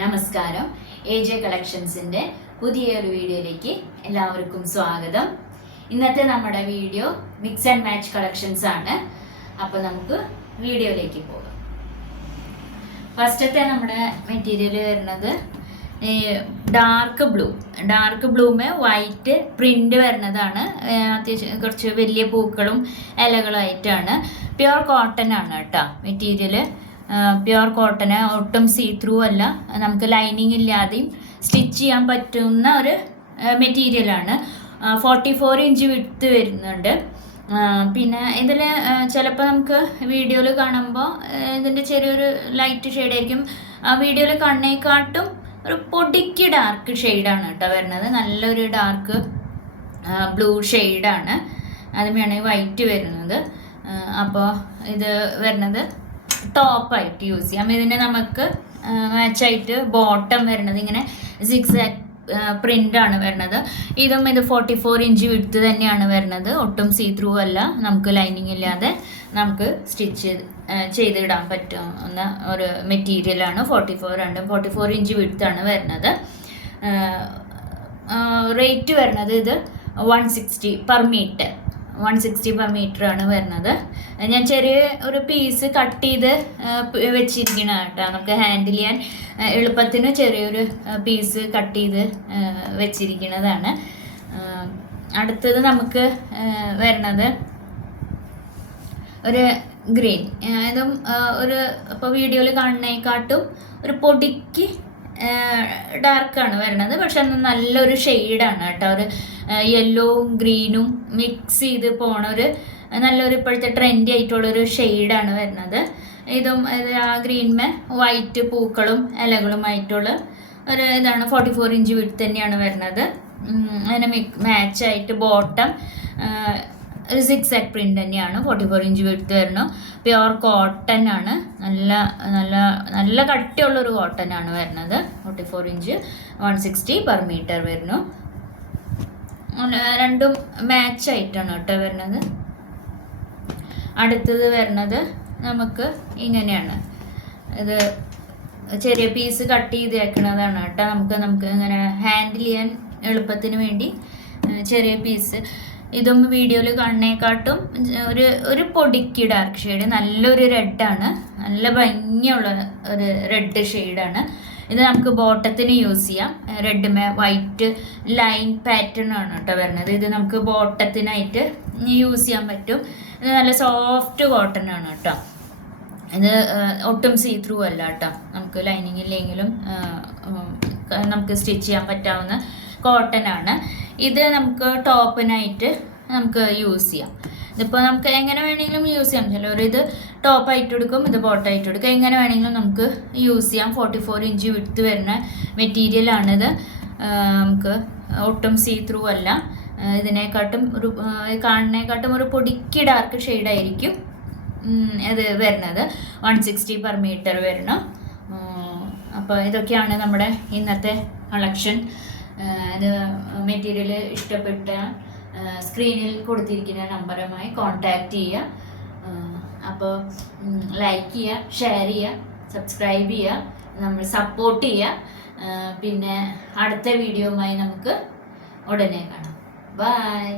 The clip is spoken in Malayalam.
നമസ്കാരം. AJ കളക്ഷൻസിൻ്റെ പുതിയൊരു വീഡിയോയിലേക്ക് എല്ലാവർക്കും സ്വാഗതം. ഇന്നത്തെ നമ്മുടെ video mix and match collections ആണ്. അപ്പോൾ നമുക്ക് വീഡിയോയിലേക്ക് പോകാം. ഫസ്റ്റത്തെ നമ്മുടെ മെറ്റീരിയൽ വരുന്നത് ഡാർക്ക് ബ്ലൂമേ വൈറ്റ് പ്രിന്റ് വരുന്നതാണ്. അത്യാവശ്യം കുറച്ച് വലിയ പൂക്കളും ഇലകളായിട്ടാണ്. പ്യുർ കോട്ടൺ ആണ് കേട്ടോ മെറ്റീരിയൽ. പ്യുർ കോട്ടന്, ഒട്ടും സീ ത്രൂ അല്ല, നമുക്ക് ലൈനിങ് ഇല്ലാതെയും സ്റ്റിച്ച് ചെയ്യാൻ പറ്റുന്ന ഒരു മെറ്റീരിയലാണ്. 44 ഇഞ്ച് വിഡ്ത്ത് വരുന്നുണ്ട്. പിന്നെ ഇതിൽ ചിലപ്പോൾ നമുക്ക് വീഡിയോയിൽ കാണുമ്പോൾ ഇതിൻ്റെ ചെറിയൊരു ലൈറ്റ് ഷെയ്ഡായിരിക്കും. വീഡിയോയിൽ കാണുന്നതിനെക്കാട്ടും ഒരു പൊടിക്ക് ഡാർക്ക് ഷെയ്ഡാണ് കേട്ടോ വരുന്നത്. നല്ലൊരു ഡാർക്ക് ബ്ലൂ ഷെയ്ഡാണ്. അതുമാണ് വൈറ്റ് വരുന്നത്. അപ്പോൾ ഇത് വരുന്നത് ടോപ്പായിട്ട് യൂസ് ചെയ്യാം. ഇതിന് നമുക്ക് മാച്ചായിട്ട് ബോട്ടം വരുന്നത് ഇങ്ങനെ സിക്സാക് പ്രിൻ്റാണ് വരുന്നത്. ഇത് 44 ഇഞ്ച് വിഡ്ത്ത് തന്നെയാണ് വരുന്നത്. ഒട്ടും സീ ത്രൂ അല്ല, നമുക്ക് ലൈനിങ് ഇല്ലാതെ നമുക്ക് സ്റ്റിച്ച് ചെയ്തിടാൻ പറ്റുന്ന ഒരു മെറ്റീരിയലാണ്. 44 ഇഞ്ച് വിഡ്ത്താണ് വരുന്നത്. റേറ്റ് വരുന്നത് ഇത് 160 പെർ മീറ്റർ ആണ് വരുന്നത്. ഞാൻ ചെറിയ ഒരു പീസ് കട്ട് ചെയ്ത് വെച്ചിരിക്കണം കേട്ടോ, നമുക്ക് ഹാൻഡിൽ ചെയ്യാൻ എളുപ്പത്തിന് ചെറിയൊരു പീസ് കട്ട് ചെയ്ത് വെച്ചിരിക്കുന്നതാണ്. അടുത്തത് നമുക്ക് വരുന്നത് ഒരു ഗ്രീൻ. ഇതും ഒരു ഇപ്പോൾ വീഡിയോയിൽ കാണുന്നതിനെക്കാട്ടും ഒരു പൊടിക്ക് ഡാർക്കാണ് വരുന്നത്. പക്ഷെ നല്ലൊരു ഷെയ്ഡാണ് കേട്ടോ. ഒരു യെല്ലോവും ഗ്രീനും മിക്സ് ചെയ്ത് പോണ ഒരു നല്ലൊരു ഇപ്പോഴത്തെ ട്രെൻഡി ആയിട്ടുള്ളൊരു ഷെയ്ഡാണ് വരുന്നത്. ഇതും ആ ഗ്രീൻമേ വൈറ്റ് പൂക്കളും ഇലകളുമായിട്ടുള്ള ഒരു ഇതാണ്. 44 ഇഞ്ച് വിഡ്ത്ത് തന്നെയാണ് വരുന്നത്. അതിന് മാച്ചായിട്ട് ബോട്ടം ഒരു സിക്സാക് പ്രിൻ്റ് തന്നെയാണ്. 44 ഇഞ്ച് വിഡ്ത്ത് വരുന്നു. പ്യുർ കോട്ടൺ ആണ്. നല്ല കട്ടിയുള്ളൊരു കോട്ടൺ ആണ് വരുന്നത്. 44 ഇഞ്ച് 160 പെർ മീറ്റർ വരുന്നു. രണ്ടും മാച്ചായിട്ടാണ് കേട്ടോ വരുന്നത്. അടുത്തത് വരുന്നത് നമുക്ക് ഇങ്ങനെയാണ്. ഇത് ചെറിയ പീസ് കട്ട് ചെയ്ത് വെക്കുന്നതാണ് കേട്ടോ. നമുക്ക് ഇങ്ങനെ ഹാൻഡിൽ ചെയ്യാൻ എളുപ്പത്തിന് വേണ്ടി ചെറിയ പീസ്. ഇതും വീഡിയോയിൽ കാണുന്നതിനെക്കാട്ടും ഒരു പൊടിക്ക് ഡാർക്ക് ഷെയ്ഡ്. നല്ലൊരു റെഡാണ്, നല്ല ഭംഗിയുള്ള ഒരു റെഡ് ഷെയ്ഡാണ്. ഇത് നമുക്ക് ബോട്ടത്തിന് യൂസ് ചെയ്യാം. റെഡ് വൈറ്റ് ലൈൻ പാറ്റേൺ ആണ് കേട്ടോ വരുന്നത്. ഇത് നമുക്ക് ബോട്ടത്തിനായിട്ട് യൂസ് ചെയ്യാൻ പറ്റും. ഇത് നല്ല സോഫ്റ്റ് കോട്ടൺ ആണ് കേട്ടോ. ഇത് ഒട്ടും സീ ത്രൂ അല്ല കേട്ടോ. നമുക്ക് ലൈനിങ് ഇല്ലെങ്കിലും നമുക്ക് സ്റ്റിച്ച് ചെയ്യാൻ പറ്റാവുന്ന കോട്ടൺ ആണ്. ഇത് നമുക്ക് ടോപ്പിനായിട്ട് നമുക്ക് യൂസ് ചെയ്യാം. ഇതിപ്പോൾ നമുക്ക് എങ്ങനെ വേണമെങ്കിലും യൂസ് ചെയ്യാം. ചിലവർ ഇത് ടോപ്പായിട്ട് എടുക്കും, ഇത് ബോട്ടായിട്ട് എടുക്കും. എങ്ങനെ വേണമെങ്കിലും നമുക്ക് യൂസ് ചെയ്യാം. 44 ഇഞ്ച് വിഡ്ത്ത് വരുന്ന മെറ്റീരിയലാണിത്. നമുക്ക് ഒട്ടും സീ ത്രൂ അല്ല. ഇതിനെക്കാട്ടും കാണുന്നതിനെക്കാട്ടും ഒരു പൊടിക്ക് ഡാർക്ക് ഷെയ്ഡായിരിക്കും ഇത് വരുന്നത്. 160 പെർ മീറ്റർ വരുന്നു. അപ്പോൾ ഇതൊക്കെയാണ് നമ്മുടെ ഇന്നത്തെ കളക്ഷൻ. ഇത് മെറ്റീരിയൽ ഇഷ്ടപ്പെട്ട സ്ക്രീനിൽ കൊടുത്തിരിക്കുന്ന നമ്പറുമായി കോൺടാക്റ്റ് ചെയ്യുക. അപ്പോൾ ലൈക്ക് ചെയ്യുക, ഷെയർ ചെയ്യുക, സബ്സ്ക്രൈബ് ചെയ്യുക, നമ്മൾ സപ്പോർട്ട് ചെയ്യുക. പിന്നെ അടുത്ത വീഡിയോയുമായി നമുക്ക് ഉടനെ കാണാം. ബൈ.